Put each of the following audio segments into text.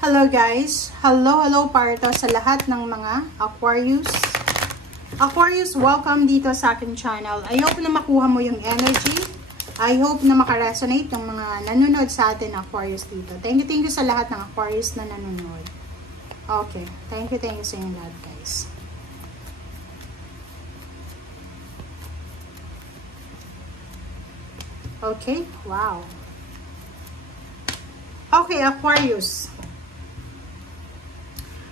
Hello guys! Hello para to sa lahat ng mga Aquarius. Aquarius, welcome dito sa aking channel. I hope na makuha mo yung energy. I hope na makaresonate ng mga nanonood sa atin Aquarius dito. Thank you sa lahat ng Aquarius na nanonood. Okay, thank you sa inyo lahat guys. Okay, wow. Okay, Aquarius.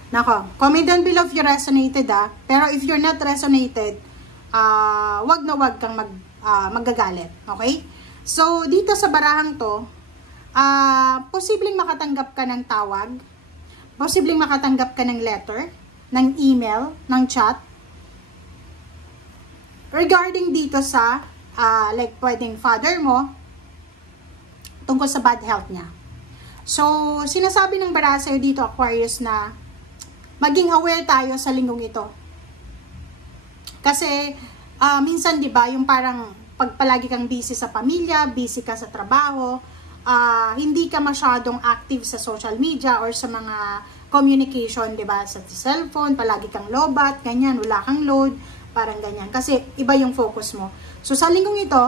Nako, comment down below if you resonated Pero if you're not resonated, wag na wag kang maggagalit. Okay? So, dito sa barahang to, posibleng makatanggap ka ng tawag, posibleng makatanggap ka ng letter, ng email, ng chat, regarding dito sa, like pwedeng father mo, tungkol sa bad health niya. So, sinasabi ng baraha sa'yo dito, Aquarius, na maging aware tayo sa linggong ito. Kasi, minsan, di ba, yung parang pagpalagi kang busy sa pamilya, busy ka sa trabaho, hindi ka masyadong active sa social media or sa mga communication, di ba, sa cellphone, palagi kang lobat, ganyan, wala kang load, parang ganyan. Kasi, iba yung focus mo. So, sa linggong ito,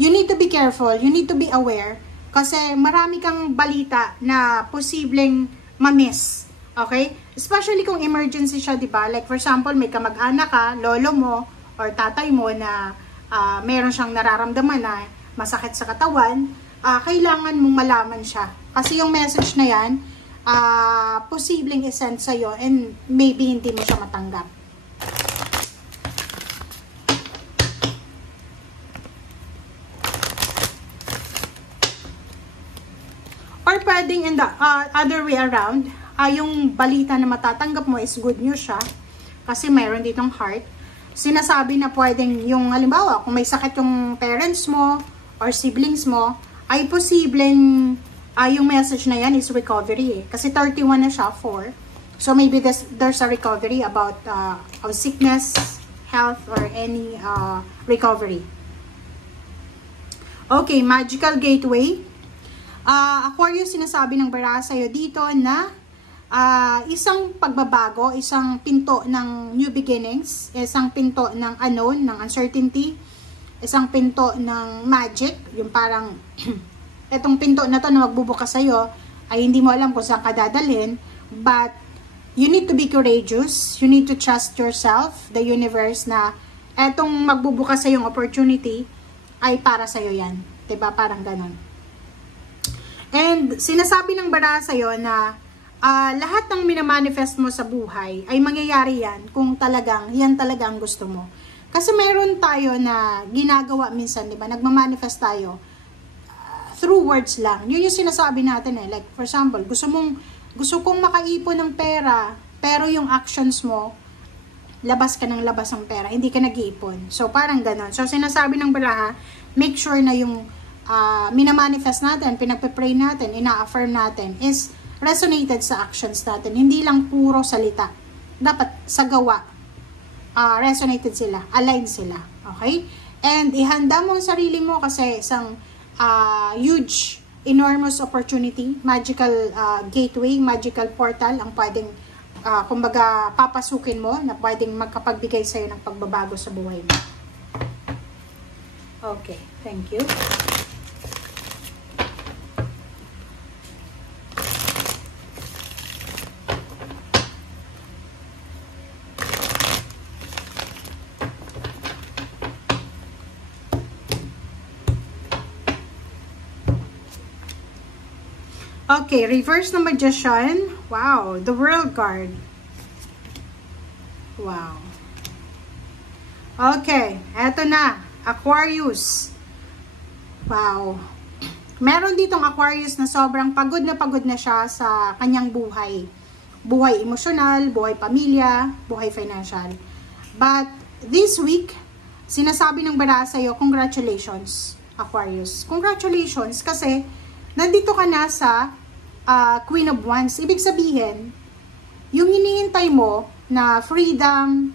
you need to be careful, you need to be aware, kasi marami kang balita na posibleng ma-miss. Okay? Especially kung emergency siya, di ba? Like for example, may kamag-anak ka, lolo mo, or tatay mo na meron siyang nararamdaman na masakit sa katawan, kailangan mong malaman siya. Kasi yung message na yan, posibleng isend sa'yo and maybe hindi mo siya matanggap. Or pwedeng in the other way around, yung balita na matatanggap mo is good news siya. Kasi mayroon ditong heart. Sinasabi na pwedeng yung, halimbawa, kung may sakit yung parents mo or siblings mo, ay posibleng yung message na yan is recovery. Kasi 31 na siya, 4. So maybe there's a recovery about of sickness, health, or any recovery. Okay, magical gateway. Aquarius, sinasabi ng baraha sa'yo dito na isang pagbabago, isang pinto ng new beginnings, isang pinto ng unknown, ng uncertainty, isang pinto ng magic, yung parang etong pinto na to na magbubukas sa'yo ay hindi mo alam kung saan ka dadalhin, but you need to be courageous, you need to trust yourself, the universe, na etong magbubukas sa'yong opportunity ay para sa'yo yan, diba? Parang ganon. And sinasabi ng baraha sa'yo na lahat ng minamanifest mo sa buhay ay mangyayari yan kung talagang, yan talaga ang gusto mo. Kasi mayroon tayo na ginagawa minsan, di ba? Nagmamanifest tayo through words lang. Yun yung sinasabi natin Like, for example, gusto kong makaipon ng pera, pero yung actions mo, labas ka ng labas ng pera, hindi ka nag-iipon. So, parang ganon. So, sinasabi ng baraha, make sure na yung minamanifest natin, pinagpe-pray natin, ina-affirm natin, is resonated sa actions natin. Hindi lang puro salita. Dapat sa gawa, resonated sila, aligned sila. Okay? And ihanda mo ang sarili mo kasi isang huge, enormous opportunity, magical gateway, magical portal ang pwedeng, kumbaga, papasukin mo na pwedeng magkapagbigay sa'yo ng pagbabago sa buhay mo. Okay, thank you. Okay, reverse na magician. Wow, the world card. Wow. Okay, eto na. Aquarius. Wow. Meron ditong Aquarius na sobrang pagod na siya sa kanyang buhay. Buhay emosyonal, buhay pamilya, buhay financial. But this week, sinasabi ng baraha sa'yo, congratulations, Aquarius. Congratulations kasi nandito ka na sa Queen of Wands. Ibig sabihin, yung hinihintay mo na freedom,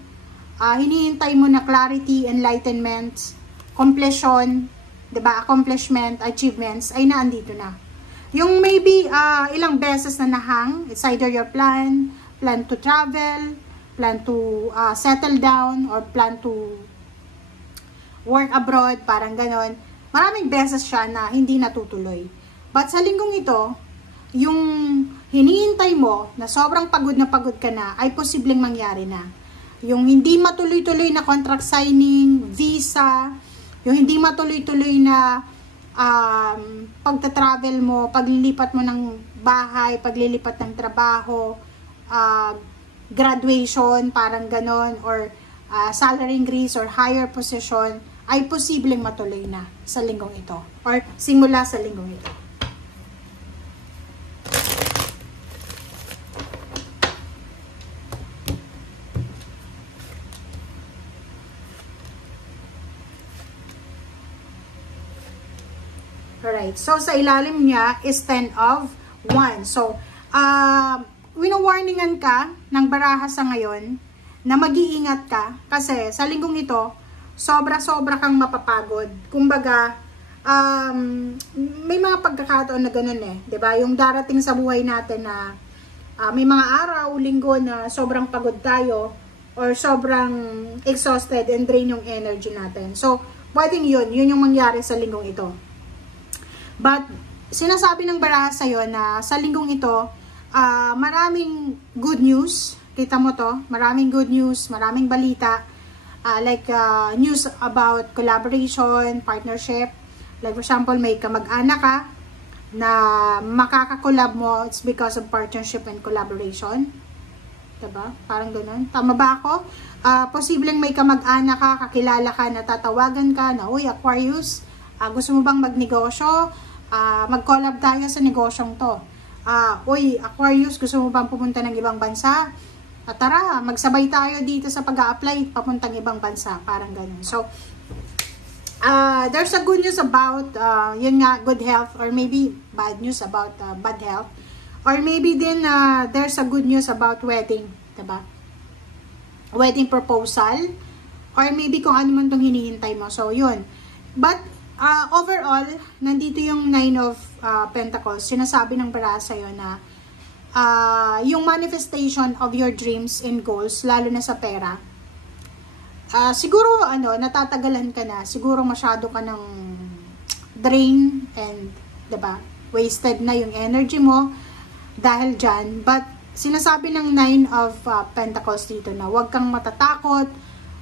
hinihintay mo na clarity, enlightenment, completion, diba, accomplishment, achievements, ay naandito na. Yung maybe ilang beses na nahang, it's either your plan to travel, plan to settle down, or plan to work abroad, parang ganon. Maraming beses siya na hindi natutuloy. But sa linggong ito, yung hinihintay mo na sobrang pagod na pagod ka na, ay posibleng mangyari na. Yung hindi matuloy-tuloy na contract signing, visa, yung hindi matuloy-tuloy na pagta-travel mo, paglilipat mo ng bahay, paglilipat ng trabaho, graduation, parang ganon, or salary increase or higher position, ay posibleng matuloy na sa linggong ito, or simula sa linggong ito. Alright, so sa ilalim niya is 10 of Wands. So, wino-warningan ka ng baraha sa ngayon na mag-iingat ka kasi sa linggong ito, sobra-sobra kang mapapagod. Kumbaga, may mga pagkakataon na ganun eh. 'Di ba? Yung darating sa buhay natin na may mga araw, linggo na sobrang pagod tayo or sobrang exhausted and drain yung energy natin. So, pwedeng yun yung mangyari sa linggong ito. But, sinasabi ng baraha sa'yo na sa linggong ito, maraming good news. Kita mo to, maraming good news, maraming balita. News about collaboration, partnership. Like for example, may kamag-anak ka na makakakolab mo, it's because of partnership and collaboration. Diba? Parang ganun. Tama ba ako? Posibleng may kamag-anak ka, kakilala ka, natatawagan ka, na, uy, Aquarius, gusto mo bang magnegosyo? Mag-collab tayo sa negosyong to. Uy, Aquarius, gusto mo bang pumunta ng ibang bansa? Tara, magsabay tayo dito sa pag-a-apply papuntang ibang bansa. Parang ganun. So, there's a good news about, yun nga, good health, or maybe bad news about bad health. Or maybe din, there's a good news about wedding. Diba? Wedding proposal. Or maybe kung ano man itong hinihintay mo. So, yun. But, overall, nandito yung 9 of Pentacles. Sinasabi ng baraha sa'yo na yung manifestation of your dreams and goals, lalo na sa pera, siguro, natatagalan ka na. Siguro masyado ka ng drain and, diba, wasted na yung energy mo dahil dyan. But, sinasabi ng 9 of Pentacles dito na huwag kang matatakot,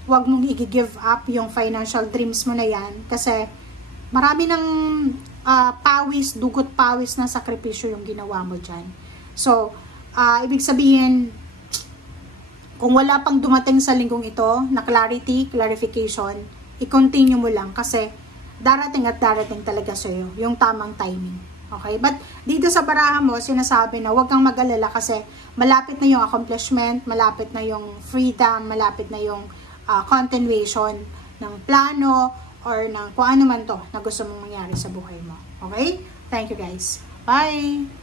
huwag mong i-give up yung financial dreams mo na yan. Kasi, marami ng dugot pawis na sakripisyo yung ginawa mo dyan. So, ibig sabihin, kung wala pang dumating sa linggong ito na clarification, i-continue mo lang kasi darating at darating talaga sa'yo yung tamang timing. Okay? But dito sa baraha mo, sinasabi na huwag kang mag-alala kasi malapit na yung accomplishment, malapit na yung freedom, malapit na yung continuation ng plano, or ng kung ano man to na gusto mong mangyari sa buhay mo. Okay? Thank you guys. Bye!